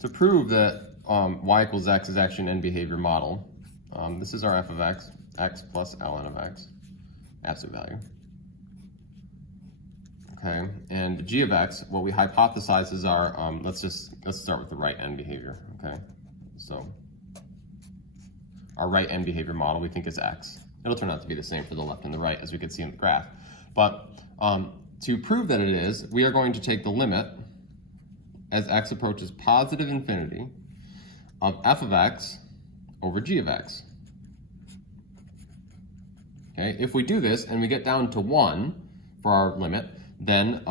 To prove that y equals x is actually an end behavior model, this is our f of x, x plus ln of x, absolute value. Okay, and g of x, what we hypothesize is our, let's start with the right end behavior, okay? So our right end behavior model we think is x. It'll turn out to be the same for the left and the right, as we can see in the graph. But to prove that it is, we are going to take the limit as x approaches positive infinity of f of x over g of x. Okay, if we do this and we get down to 1 for our limit, then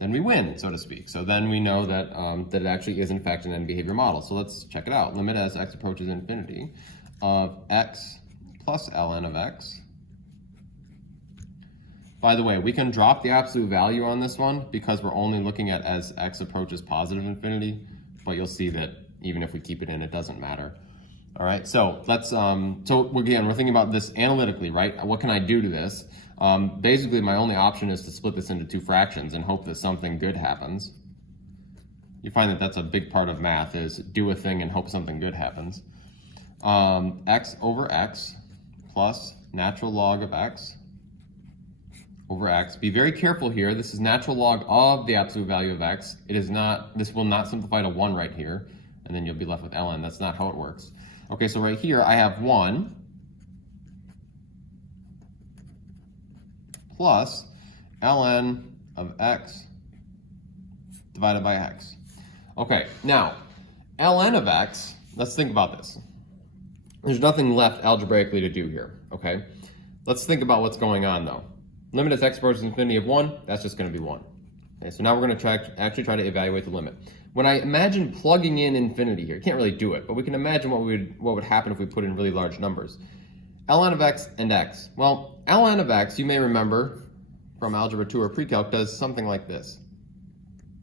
we win, so to speak. So then we know that, that it actually is in fact an end behavior model. So let's check it out. Limit as x approaches infinity of x plus ln of x. By the way, we can drop the absolute value on this one because we're only looking at as x approaches positive infinity, but you'll see that even if we keep it in, it doesn't matter. All right, so let's, so again, we're thinking about this analytically, right? What can I do to this? Basically, my only option is to split this into two fractions and hope that something good happens. You find that that's a big part of math, is do a thing and hope something good happens. X over x plus natural log of x over x. Be very careful here. This is natural log of the absolute value of x. It is not, this will not simplify to 1 right here, and then you'll be left with ln. That's not how it works. Okay, so right here I have 1 plus ln of x divided by x. Okay, now ln of x, let's think about this. There's nothing left algebraically to do here, okay? Let's think about what's going on though. Limit as x approaches infinity of 1, that's just going to be 1. Okay, so now we're going to actually try to evaluate the limit. When I imagine plugging in infinity here, you can't really do it, but we can imagine what would happen if we put in really large numbers. ln of x and x. Well, ln of x, you may remember from Algebra 2 or Pre-Calc, does something like this.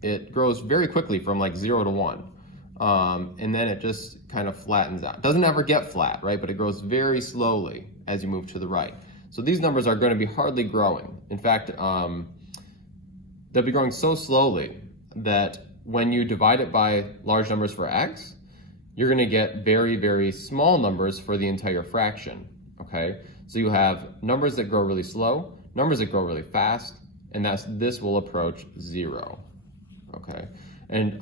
It grows very quickly from like 0 to 1. And then it just kind of flattens out. Doesn't ever get flat, right? But it grows very slowly as you move to the right. So these numbers are going to be hardly growing. In fact, they'll be growing so slowly that when you divide it by large numbers for x, you're going to get very, very small numbers for the entire fraction, okay? So you have numbers that grow really slow, numbers that grow really fast, and this will approach 0, okay? And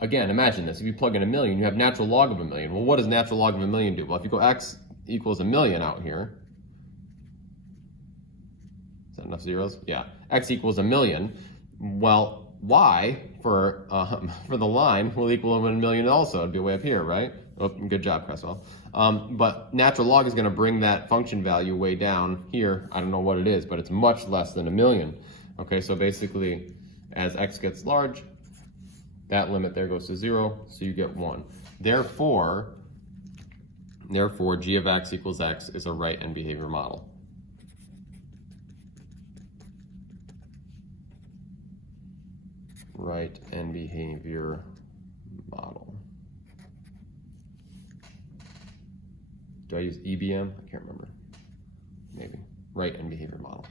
again, imagine this. If you plug in 1,000,000, you have natural log of 1,000,000. Well, what does natural log of 1,000,000 do? Well, if you go x equals 1,000,000 out here, is that enough zeros? Yeah, x equals 1,000,000. Well, y for the line will equal 1,000,000 also. It'd be way up here, right? Oh, good job, Cresswell. But natural log is going to bring that function value way down here. I don't know what it is, but it's much less than 1,000,000. Okay, so basically, as x gets large, that limit there goes to 0, so you get 1. Therefore, g of x equals x is a right end behavior model. Right end behavior model. Do I use EBM? I can't remember. Maybe. Right end behavior model.